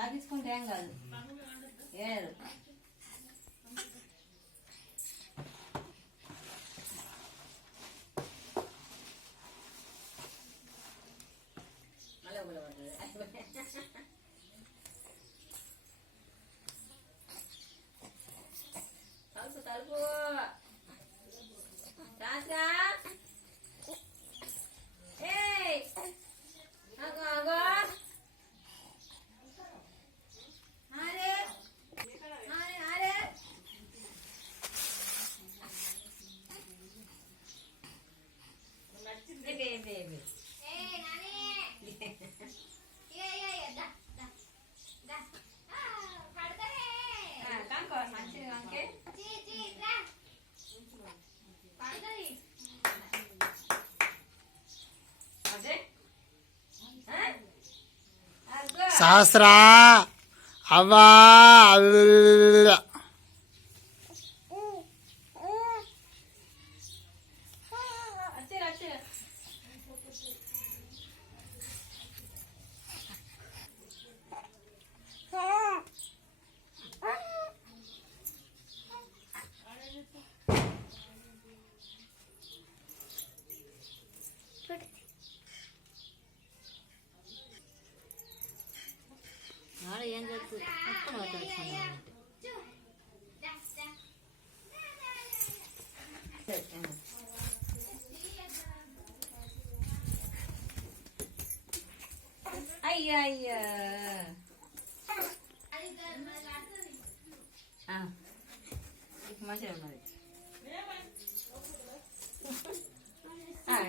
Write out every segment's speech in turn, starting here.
తాగించుకుంటే ఏం కాదు ఏరు తలుపు తలుపు రాజా ఏయ్ అగో అగో అరే అరే అరే నచ్చింది బేబీ ఏయ్ నాని ఏ దా దా దా పడతరే కాంకో మంచిది కాంకే జీ జీ రా పడతరి అదే సహస్రా అవ్వా ఏం చెప్తుంది అయ్యా అయ్యా మంచిగా ఉన్నది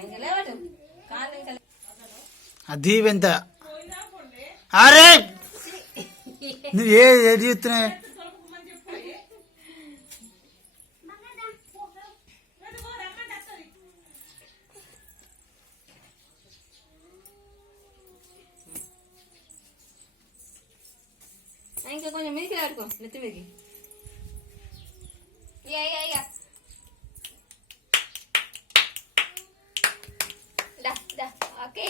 ఇంకా లేవటం కాదు ఇంకా అది ఎంత అరే నువ్వు ఏది చెప్తున్నావు ఇంకా కొంచెం మీదికి ఆడుకో నెత్తి మీదికి ఓకే